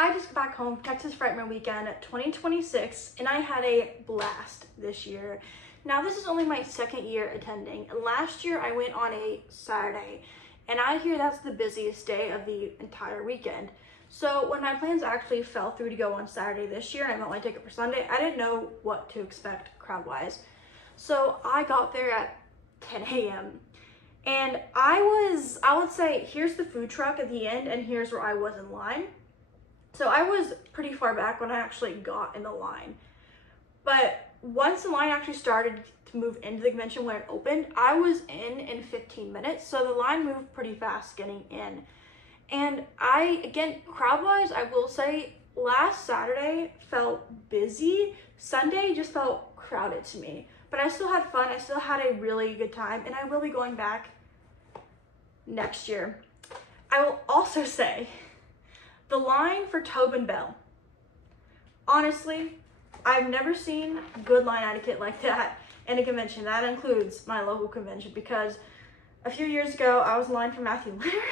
I just got back home from Texas FrightMare weekend 2026, and I had a blast this year. Now, this is only my second year attending, and last year I went on a Saturday, and I hear that's the busiest day of the entire weekend. So when my plans actually fell through to go on Saturday this year, and I got my ticket for Sunday, I didn't know what to expect crowd-wise. So I got there at 10 a.m. and I would say, here's the food truck at the end, and here's where I was in line. So I was pretty far back when I actually got in the line. But once the line actually started to move into the convention when it opened, I was in 15 minutes. So the line moved pretty fast getting in. And again, crowd-wise, I will say last Saturday felt busy. Sunday just felt crowded to me. But I still had fun. I still had a really good time. And I will be going back next year. I will also say, the line for Tobin Bell. Honestly, I've never seen good line etiquette like that in a convention. That includes my local convention, because a few years ago I was in line for Matthew Leonard,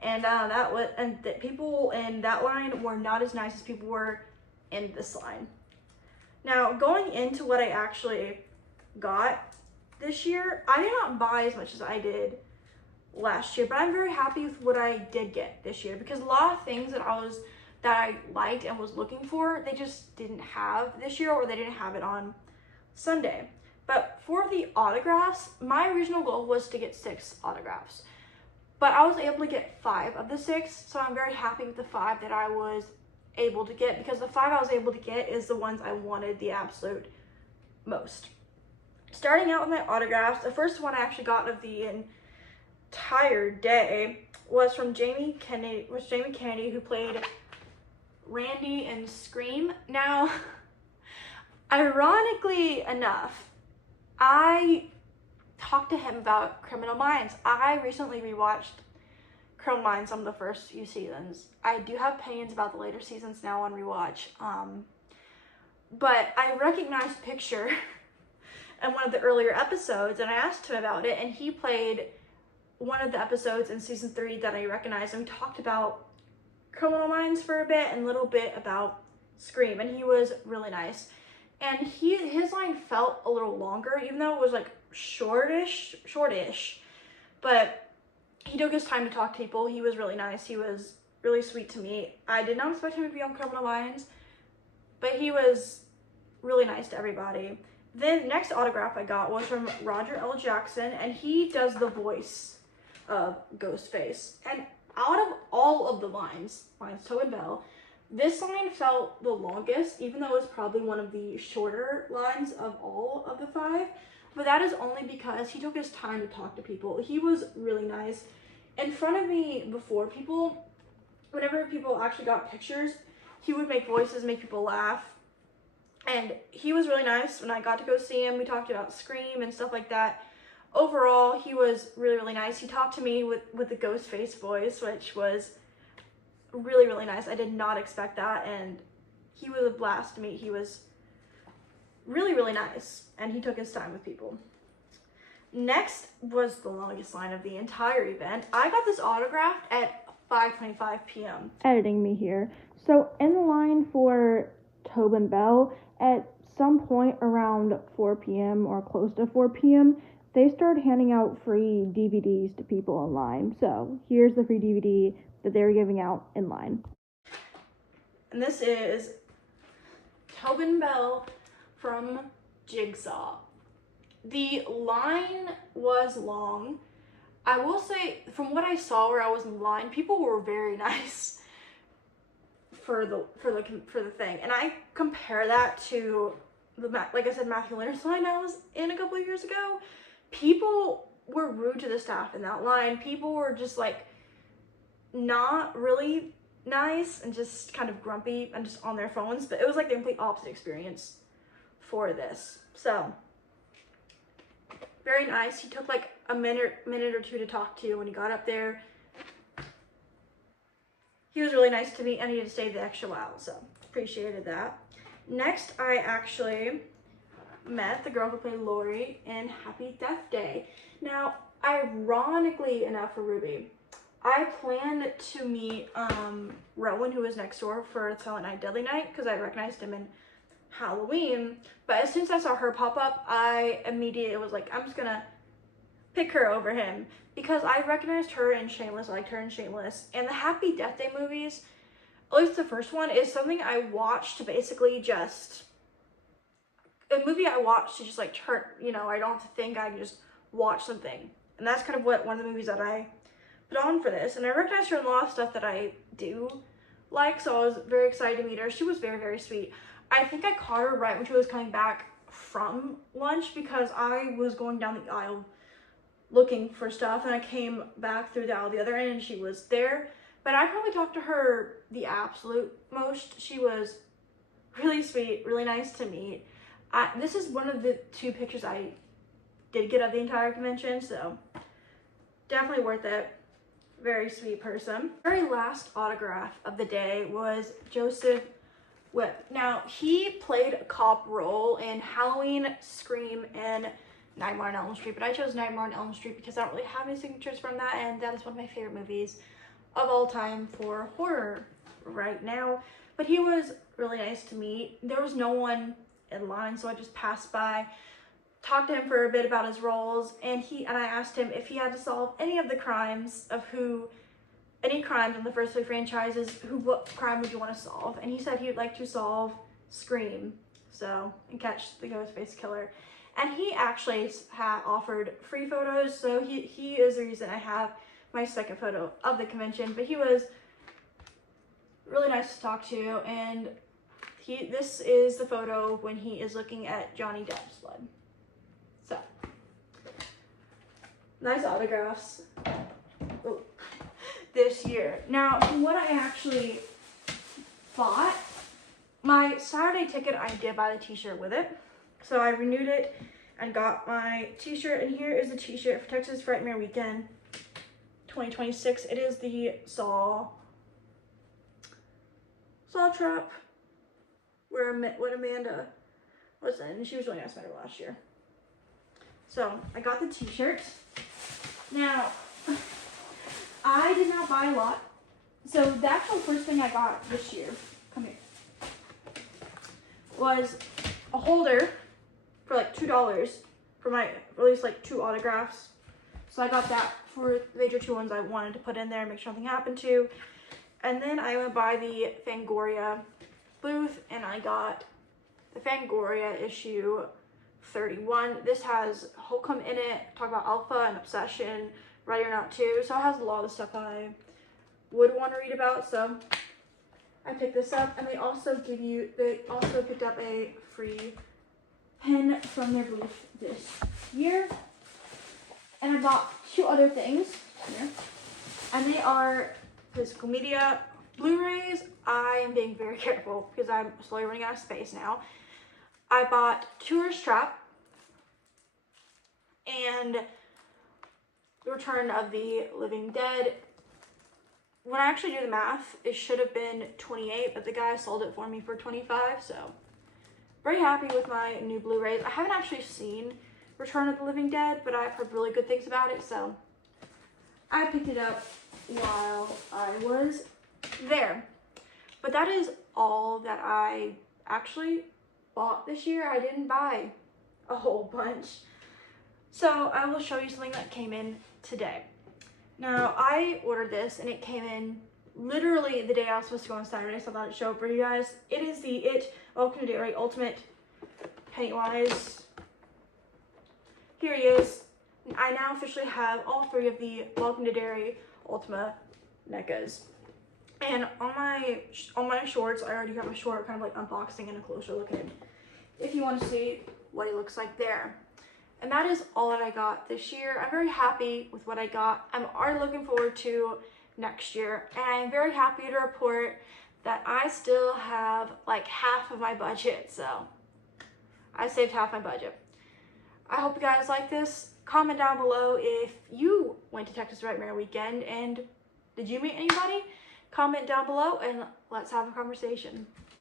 and people in that line were not as nice as people were in this line. Now, going into what I actually got this year, I did not buy as much as I did last year, but I'm very happy with what I did get this year, because a lot of things that I liked and was looking for, they just didn't have this year, or they didn't have it on Sunday. But for the autographs, my original goal was to get 6 autographs, but I was able to get 5 of the 6, so I'm very happy with the 5 that I was able to get, because the 5 I was able to get is the ones I wanted the absolute most. Starting out with my autographs, the first one I actually got of the entire day was from Jamie Kennedy, who played Randy in Scream. Now, ironically enough, I talked to him about Criminal Minds. I recently rewatched Criminal Minds, some of the first few seasons. I do have opinions about the later seasons now on rewatch, but I recognized a picture in one of the earlier episodes, and I asked him about it, and he played one of the episodes in season 3 that I recognized, and we talked about Criminal Minds for a bit and a little bit about Scream, and he was really nice. And his line felt a little longer, even though it was like shortish, but he took his time to talk to people. He was really nice. He was really sweet to me. I did not expect him to be on Criminal Minds, but he was really nice to everybody. Then next autograph I got was from Roger L. Jackson, and he does the voice of Ghostface. And out of all of the lines, Tobin Bell, this line felt the longest, even though it was probably one of the shorter lines of all of the 5. But that is only because he took his time to talk to people. He was really nice. In front of me before people, whenever people actually got pictures, he would make voices, make people laugh. And he was really nice. When I got to go see him, we talked about Scream and stuff like that. Overall, he was really, really nice. He talked to me with the Ghostface voice, which was really, really nice. I did not expect that, and he was a blast to meet. He was really, really nice, and he took his time with people. Next was the longest line of the entire event. I got this autographed at 5:25 p.m. Editing me here. So in the line for Tobin Bell, at some point around 4 p.m. or close to 4 p.m., they started handing out free DVDs to people in line. So here's the free DVD that they were giving out in line. And this is Tobin Bell from Jigsaw. The line was long. I will say, from what I saw where I was in line, people were very nice for the thing. And I compare that to like I said, Matthew Leonard's line I was in a couple of years ago. People were rude to the staff in that line. People were just like not really nice and just kind of grumpy and just on their phones, but it was like the complete opposite experience for this. So very nice. He took like a minute or two to talk to when he got up there. He was really nice to me, and he had stayed the extra while, so appreciated that. Next, I actually met the girl who played Lori in Happy Death Day. Now, ironically enough for Ruby, I planned to meet Rowan, who was next door, for Silent Night Deadly Night because I recognized him in Halloween. But as soon as I saw her pop up, I immediately was like, I'm just gonna pick her over him because I recognized her in Shameless. I liked her in Shameless. And the Happy Death Day movies, at least the first one, is something I watched to basically just, a movie I watched to just like turn, you know, I don't have to think, I can just watch something. And that's kind of what one of the movies that I put on for this. And I recognized her in a lot of stuff that I do like, so I was very excited to meet her. She was very, very sweet. I think I caught her right when she was coming back from lunch because I was going down the aisle looking for stuff, and I came back through the aisle the other end and she was there. But I probably talked to her the absolute most. She was really sweet, really nice to meet. This is one of the 2 pictures I did get of the entire convention, so definitely worth it. Very sweet person. Very last autograph of the day was Joseph Whip. Now, he played a cop role in Halloween, Scream, and Nightmare on Elm Street, but I chose Nightmare on Elm Street because I don't really have any signatures from that, and that is one of my favorite movies of all time for horror right now. But he was really nice to meet. There was no one in line, so I just passed by, talked to him for a bit about his roles, and I asked him if he had to solve any of the crimes of any crimes in the first 3 franchises, what crime would you want to solve? And he said he would like to solve Scream, and catch the Ghostface killer. And he actually offered free photos, so he is the reason I have my second photo of the convention. But he was really nice to talk to, and this is the photo when he is looking at Johnny Depp's blood. So, nice autographs this year. Now, what I actually bought, my Saturday ticket, I did buy the t-shirt with it. So I renewed it and got my t-shirt, and here is the t-shirt for Texas FrightMare Weekend 2026. It is the Saw Trap, what Amanda was in. She was really nice about her last year. So I got the t-shirt. Now, I did not buy a lot. So the actual first thing I got this year, come here, was a holder for like $2 for my, at least like 2 autographs. So I got that for the major 2 ones I wanted to put in there and make sure nothing happened to. And then I went by the Fangoria booth and I got the Fangoria issue 31. This has Holcomb in it, talk about Alpha and Obsession, Ready or Not 2. So it has a lot of stuff I would want to read about. So I picked this up, and they also picked up a free pen from their booth this year. And I bought 2 other things here, and they are physical media Blu-rays. I am being very careful because I'm slowly running out of space now. I bought Tourist Trap and The Return of the Living Dead. When I actually do the math, it should have been 28, but the guy sold it for me for 25, so very happy with my new Blu-rays. I haven't actually seen Return of the Living Dead, but I've heard really good things about it, so I picked it up while I was there. But that is all that I actually bought this year. I didn't buy a whole bunch. So I will show you something that came in today. Now, I ordered this and it came in literally the day I was supposed to go on Saturday, so I thought I'd show it for you guys. It is the Welcome to Dairy Ultimate Pennywise. Here he is. I now officially have all 3 of the Welcome to Dairy Ultima NECAs. And on my shorts, I already have a short kind of like unboxing and a closer look at him, if you want to see what he looks like there. And that is all that I got this year. I'm very happy with what I got. I'm already looking forward to next year. And I'm very happy to report that I still have like half of my budget. So I saved half my budget. I hope you guys like this. Comment down below if you went to Texas FrightMare Weekend and did you meet anybody? Comment down below and let's have a conversation.